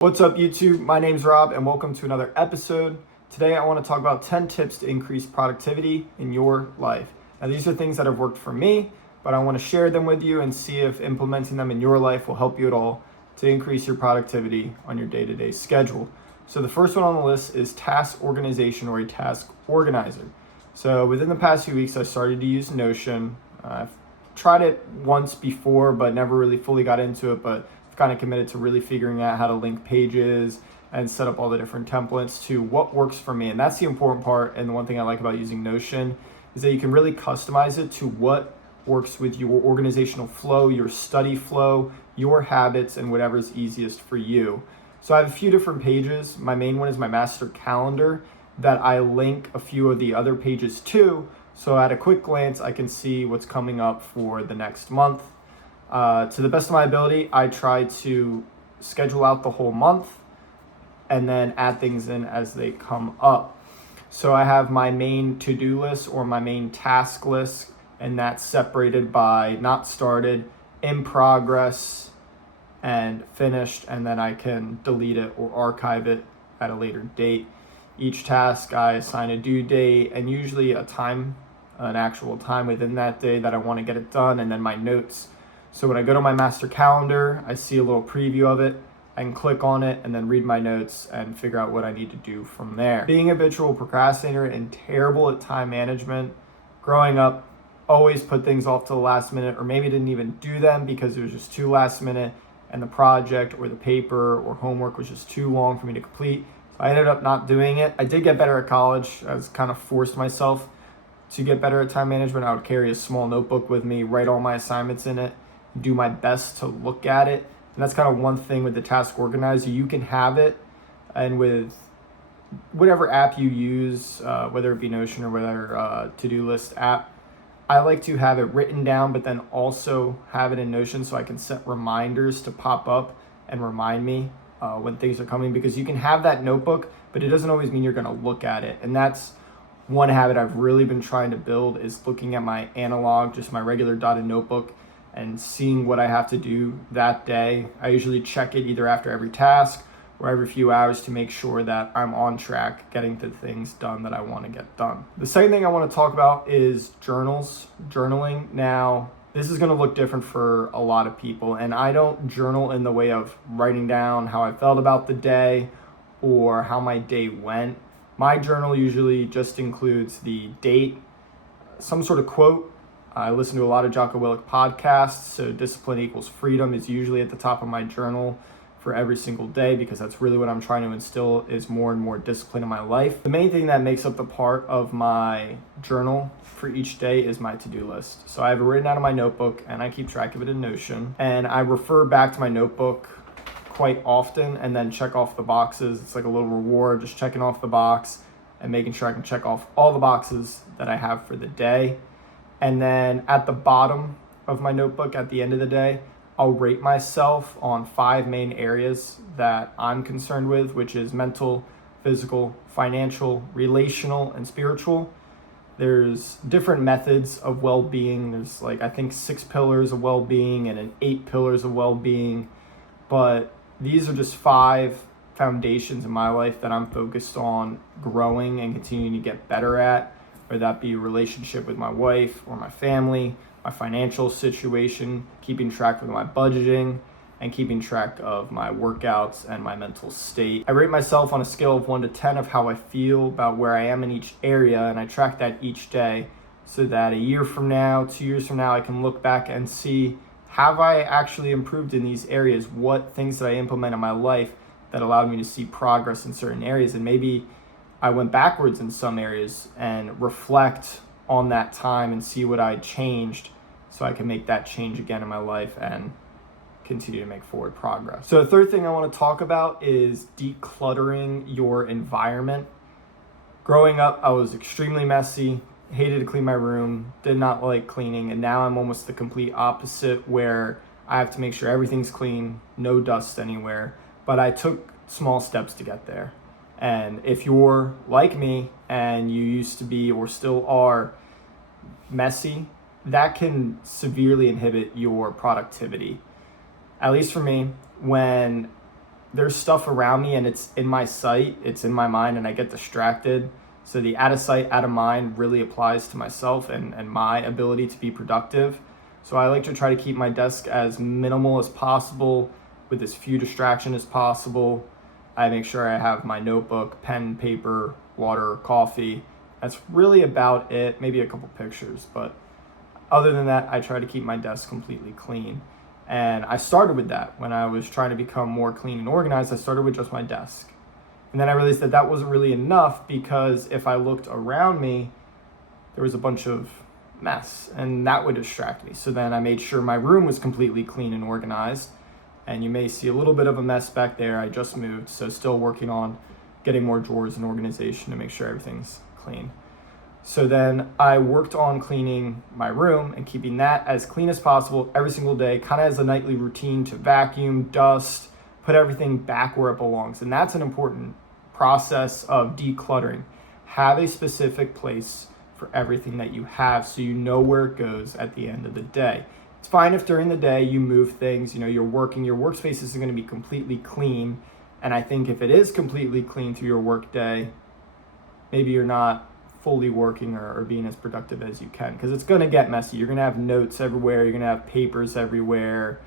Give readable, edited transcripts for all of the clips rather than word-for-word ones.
What's up, YouTube? My name's Rob and welcome to another episode. Today I want to talk about 10 tips to increase productivity in your life. Now, these are things that have worked for me, but I want to share them with you and see if implementing them in your life will help you at all to increase your productivity on your day-to-day schedule. So the first one on the list is task organization or a task organizer. So within the past few weeks, I started to use Notion. I've tried it once before, but never really fully got into it, but kind of committed to really figuring out how to link pages and set up all the different templates to what works for me. And that's the important part. And the one thing I like about using Notion is that you can really customize it to what works with your organizational flow, your study flow, your habits, and whatever's easiest for you. So I have a few different pages. My main one is my master calendar that I link a few of the other pages to. So at a quick glance, I can see what's coming up for the next month. To the best of my ability, I try to schedule out the whole month and then add things in as they come up. So I have my main to-do list or my main task list, and that's separated by not started, in progress, and finished, and then I can delete it or archive it at a later date. Each task I assign a due date and usually an actual time within that day that I want to get it done, and then my notes. So when I go to my master calendar, I see a little preview of it. I can click on it and then read my notes and figure out what I need to do from there. Being a habitual procrastinator and terrible at time management, growing up, always put things off to the last minute, or maybe didn't even do them because it was just too last minute and the project or the paper or homework was just too long for me to complete. So I ended up not doing it. I did get better at college. I was kind of forced myself to get better at time management. I would carry a small notebook with me, write all my assignments in it, do my best to look at it. And that's kind of one thing with the task organizer. You can have it, and with whatever app you use, whether it be Notion or whether to-do list app, I like to have it written down, but then also have it in Notion so I can set reminders to pop up and remind me when things are coming, because you can have that notebook, but it doesn't always mean you're going to look at it. And that's one habit I've really been trying to build, is looking at my analog, just my regular dotted notebook, and seeing what I have to do that day. I usually check it either after every task or every few hours to make sure that I'm on track getting the things done that I want to get done. The second thing I want to talk about is journaling. Now, this is going to look different for a lot of people, and I don't journal in the way of writing down how I felt about the day or how my day went. My journal usually just includes the date, some sort of quote. I listen to a lot of Jocko Willink podcasts, so Discipline Equals Freedom is usually at the top of my journal for every single day, because that's really what I'm trying to instill, is more and more discipline in my life. The main thing that makes up the part of my journal for each day is my to-do list. So I have it written out of my notebook, and I keep track of it in Notion, and I refer back to my notebook quite often and then check off the boxes. It's like a little reward, just checking off the box and making sure I can check off all the boxes that I have for the day. And then at the bottom of my notebook, at the end of the day, I'll rate myself on 5 main areas that I'm concerned with, which is mental, physical, financial, relational, and spiritual. There's different methods of well-being. There's I think 6 pillars of well-being and 8 pillars of well-being. But these are just 5 foundations in my life that I'm focused on growing and continuing to get better at, whether that be a relationship with my wife or my family, my financial situation, keeping track of my budgeting, and keeping track of my workouts and my mental state. I rate myself on a scale of 1 to 10 of how I feel about where I am in each area, and I track that each day so that a year from now, 2 years from now, I can look back and see, have I actually improved in these areas? What things did I implement in my life that allowed me to see progress in certain areas? And maybe I went backwards in some areas, and reflect on that time and see what I changed so I can make that change again in my life and continue to make forward progress. So the third thing I want to talk about is decluttering your environment. Growing up, I was extremely messy, hated to clean my room, did not like cleaning, and now I'm almost the complete opposite, where I have to make sure everything's clean, no dust anywhere. But I took small steps to get there. And if you're like me and you used to be or still are messy, that can severely inhibit your productivity. At least for me, when there's stuff around me and it's in my sight, it's in my mind, and I get distracted. So the out of sight, out of mind really applies to myself and my ability to be productive. So I like to try to keep my desk as minimal as possible with as few distractions as possible. I make sure I have my notebook, pen, paper, water, coffee. That's really about it. Maybe a couple pictures, but other than that, I try to keep my desk completely clean. And I started with that when I was trying to become more clean and organized. I started with just my desk. And then I realized that that wasn't really enough, because if I looked around me, there was a bunch of mess and that would distract me. So then I made sure my room was completely clean and organized. And you may see a little bit of a mess back there. I just moved, so still working on getting more drawers and organization to make sure everything's clean. So then I worked on cleaning my room and keeping that as clean as possible every single day, kind of as a nightly routine to vacuum, dust, put everything back where it belongs. And that's an important process of decluttering. Have a specific place for everything that you have so you know where it goes at the end of the day. It's fine if during the day you move things, your workspace isn't going to be completely clean. And I think if it is completely clean through your work day, maybe you're not fully working or being as productive as you can, because it's going to get messy. You're going to have notes everywhere. You're going to have papers everywhere,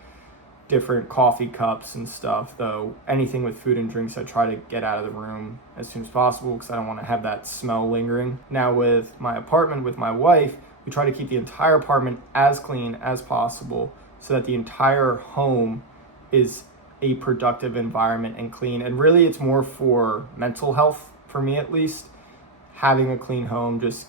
different coffee cups and stuff. Though anything with food and drinks, I try to get out of the room as soon as possible because I don't want to have that smell lingering. Now with my apartment, with my wife, we try to keep the entire apartment as clean as possible so that the entire home is a productive environment and clean. And really it's more for mental health, for me at least. Having a clean home just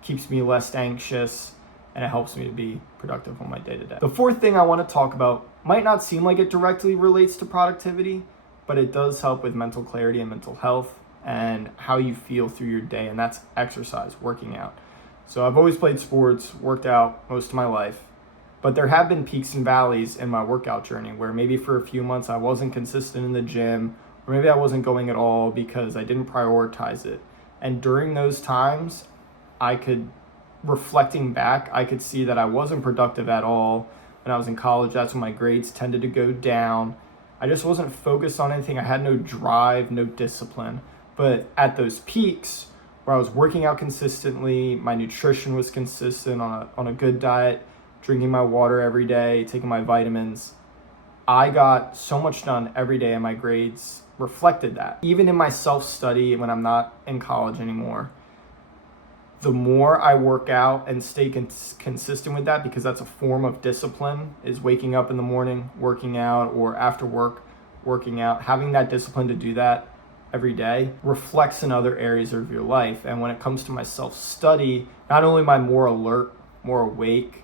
keeps me less anxious and it helps me to be productive on my day-to-day. The fourth thing I want to talk about might not seem like it directly relates to productivity, but it does help with mental clarity and mental health and how you feel through your day, and that's exercise, working out. So I've always played sports, worked out most of my life, but there have been peaks and valleys in my workout journey where maybe for a few months I wasn't consistent in the gym, or maybe I wasn't going at all because I didn't prioritize it. And during those times, reflecting back, I could see that I wasn't productive at all. When I was in college, that's when my grades tended to go down. I just wasn't focused on anything. I had no drive, no discipline. But at those peaks where I was working out consistently, my nutrition was consistent on a good diet, drinking my water every day, taking my vitamins, I got so much done every day and my grades reflected that. Even in my self-study when I'm not in college anymore, the more I work out and stay consistent with that, because that's a form of discipline, is waking up in the morning, working out, or after work, working out, having that discipline to do that every day reflects in other areas of your life. And when it comes to my self-study, not only am I more alert, more awake,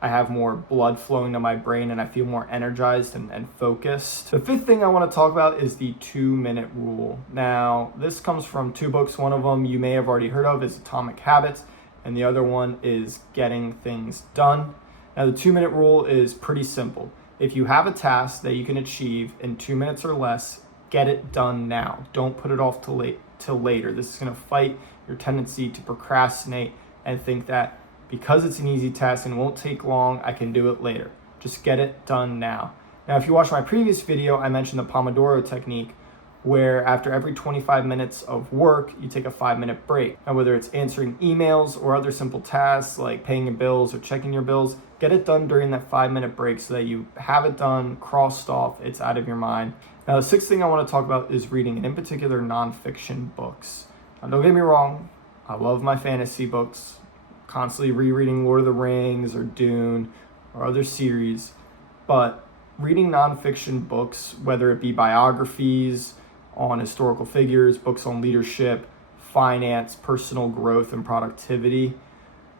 I have more blood flowing to my brain and I feel more energized and focused. The fifth thing I want to talk about is the 2-minute rule. Now, this comes from 2 books. One of them you may have already heard of is Atomic Habits, and the other one is Getting Things Done. Now, the 2-minute rule is pretty simple. If you have a task that you can achieve in 2 minutes or less, get it done now. Don't put it off till later. This is going to fight your tendency to procrastinate and think that because it's an easy task and it won't take long, I can do it later. Just get it done now. Now, if you watched my previous video, I mentioned the Pomodoro technique, where after every 25 minutes of work, you take a 5-minute break. Now, whether it's answering emails or other simple tasks like paying your bills or checking your bills, get it done during that 5-minute break so that you have it done, crossed off, it's out of your mind. Now, the 6th thing I want to talk about is reading, and in particular, nonfiction books. Now, don't get me wrong, I love my fantasy books, constantly rereading Lord of the Rings or Dune or other series, but reading nonfiction books, whether it be biographies on historical figures, books on leadership, finance, personal growth, and productivity,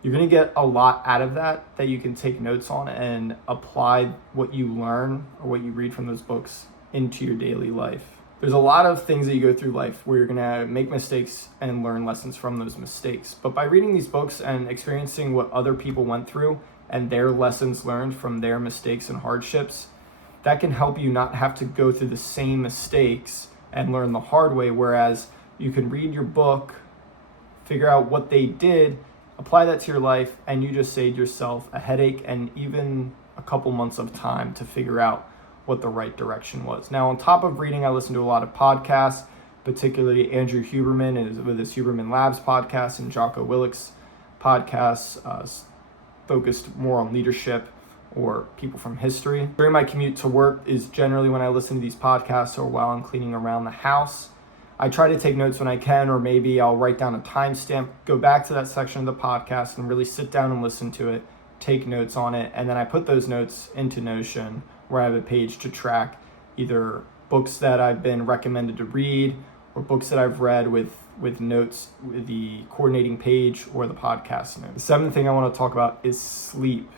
you're going to get a lot out of that you can take notes on and apply what you learn or what you read from those books into your daily life. There's a lot of things that you go through life where you're going to make mistakes and learn lessons from those mistakes. But by reading these books and experiencing what other people went through and their lessons learned from their mistakes and hardships, that can help you not have to go through the same mistakes and learn the hard way. Whereas you can read your book, figure out what they did, apply that to your life, and you just saved yourself a headache and even a couple months of time to figure out what the right direction was. Now, on top of reading, I listen to a lot of podcasts, particularly Andrew Huberman with his Huberman Labs podcast and Jocko Willick's podcasts, focused more on leadership or people from history. During my commute to work is generally when I listen to these podcasts or while I'm cleaning around the house. I try to take notes when I can, or maybe I'll write down a timestamp, go back to that section of the podcast and really sit down and listen to it, take notes on it, and then I put those notes into Notion where I have a page to track either books that I've been recommended to read or books that I've read with notes with the coordinating page or the podcast note. The seventh thing I want to talk about is sleep.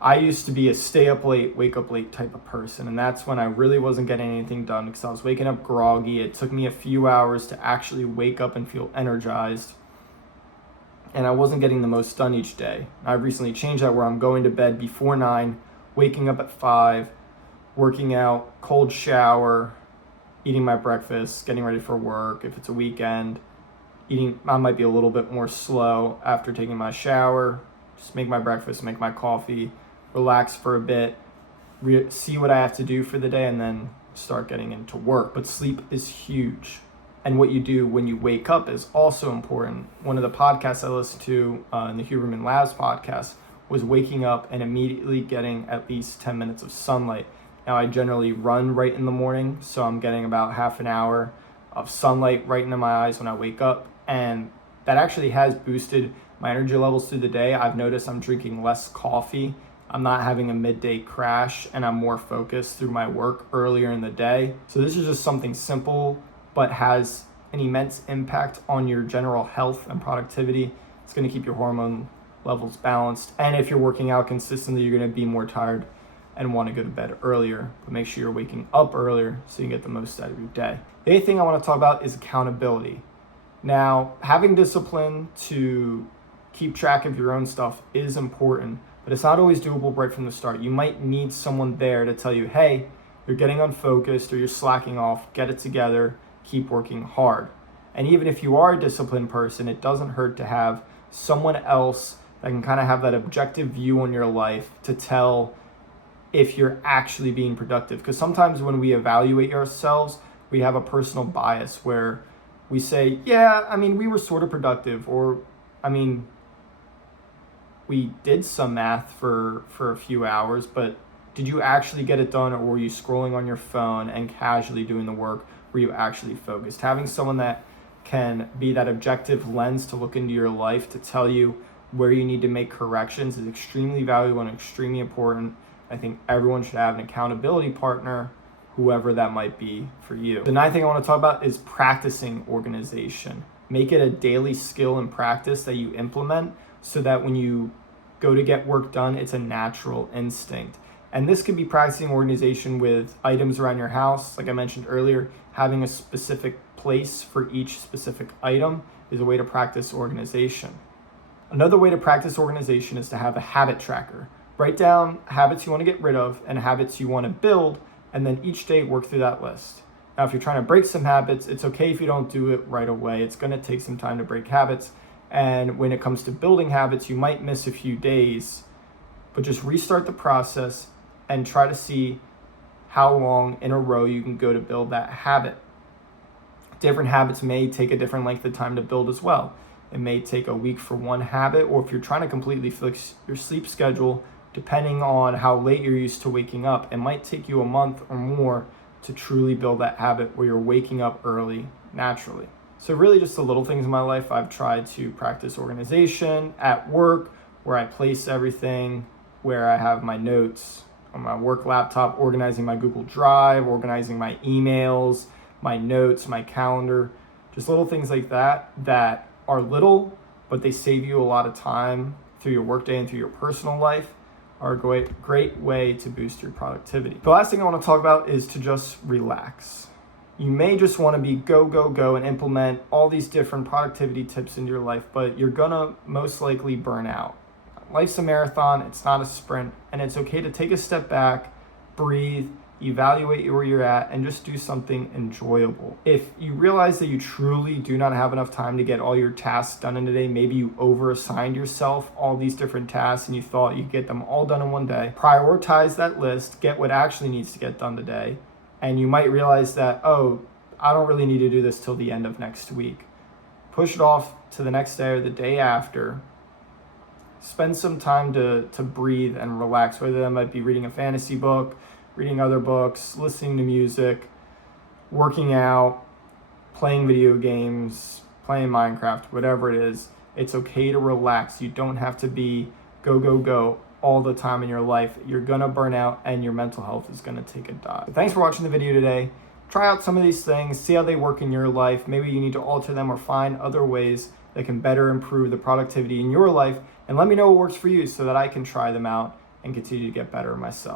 I used to be a stay up late, wake up late type of person, and that's when I really wasn't getting anything done because I was waking up groggy. It took me a few hours to actually wake up and feel energized, and I wasn't getting the most done each day. I've recently changed that where I'm going to bed before 9, waking up at 5, working out, cold shower, eating my breakfast, getting ready for work. If it's a weekend, I might be a little bit more slow after taking my shower, just make my breakfast, make my coffee, relax for a bit, see what I have to do for the day, and then start getting into work. But sleep is huge. And what you do when you wake up is also important. One of the podcasts I listened to in the Huberman Labs podcast was waking up and immediately getting at least 10 minutes of sunlight. Now, I generally run right in the morning, so I'm getting about half an hour of sunlight right into my eyes when I wake up, and that actually has boosted my energy levels through the day. I've noticed I'm drinking less coffee. I'm not having a midday crash, and I'm more focused through my work earlier in the day. So this is just something simple, but has an immense impact on your general health and productivity. It's going to keep your hormone levels balanced. And if you're working out consistently, you're going to be more tired and want to go to bed earlier, but make sure you're waking up earlier so you get the most out of your day. The eighth thing I want to talk about is accountability. Now, having discipline to keep track of your own stuff is important, but it's not always doable right from the start. You might need someone there to tell you, hey, you're getting unfocused or you're slacking off, get it together, keep working hard. And even if you are a disciplined person, it doesn't hurt to have someone else that can kind of have that objective view on your life to tell if you're actually being productive. Because sometimes when we evaluate ourselves, we have a personal bias where we say, yeah, I mean, we were sort of productive, or I mean, we did some math for a few hours, but did you actually get it done, or were you scrolling on your phone and casually doing the work? Were you actually focused? Having someone that can be that objective lens to look into your life to tell you where you need to make corrections is extremely valuable and extremely important. I think everyone should have an accountability partner, whoever that might be for you. The ninth thing I want to talk about is practicing organization. Make it a daily skill and practice that you implement so that when you go to get work done, it's a natural instinct. And this could be practicing organization with items around your house. Like I mentioned earlier, having a specific place for each specific item is a way to practice organization. Another way to practice organization is to have a habit tracker. Write down habits you want to get rid of and habits you want to build, and then each day work through that list. Now, if you're trying to break some habits, it's okay if you don't do it right away. It's going to take some time to break habits. And when it comes to building habits, you might miss a few days, but just restart the process and try to see how long in a row you can go to build that habit. Different habits may take a different length of time to build as well. It may take a week for one habit, or if you're trying to completely fix your sleep schedule, depending on how late you're used to waking up, it might take you a month or more to truly build that habit where you're waking up early naturally. So really just the little things in my life. I've tried to practice organization at work, where I place everything, where I have my notes on my work laptop, organizing my Google Drive, organizing my emails, my notes, my calendar, just little things like that that are little, but they save you a lot of time through your workday and through your personal life, are a great way to boost your productivity. The last thing I want to talk about is to just relax. You may just want to be go, go, go and implement all these different productivity tips into your life, but you're gonna most likely burn out. Life's a marathon, it's not a sprint, and it's okay to take a step back, breathe, evaluate where you're at, and just do something enjoyable. If you realize that you truly do not have enough time to get all your tasks done in a day, maybe you over-assigned yourself all these different tasks and you thought you'd get them all done in one day, prioritize that list, get what actually needs to get done today, and you might realize that, oh, I don't really need to do this till the end of next week. Push it off to the next day or the day after. Spend some time to breathe and relax, whether that might be reading a fantasy book, reading other books, listening to music, working out, playing video games, playing Minecraft, whatever it is. It's okay to relax. You don't have to be go, go, go all the time in your life. You're gonna burn out and your mental health is gonna take a dive. Thanks for watching the video today. Try out some of these things, see how they work in your life. Maybe you need to alter them or find other ways that can better improve the productivity in your life. And let me know what works for you so that I can try them out and continue to get better myself.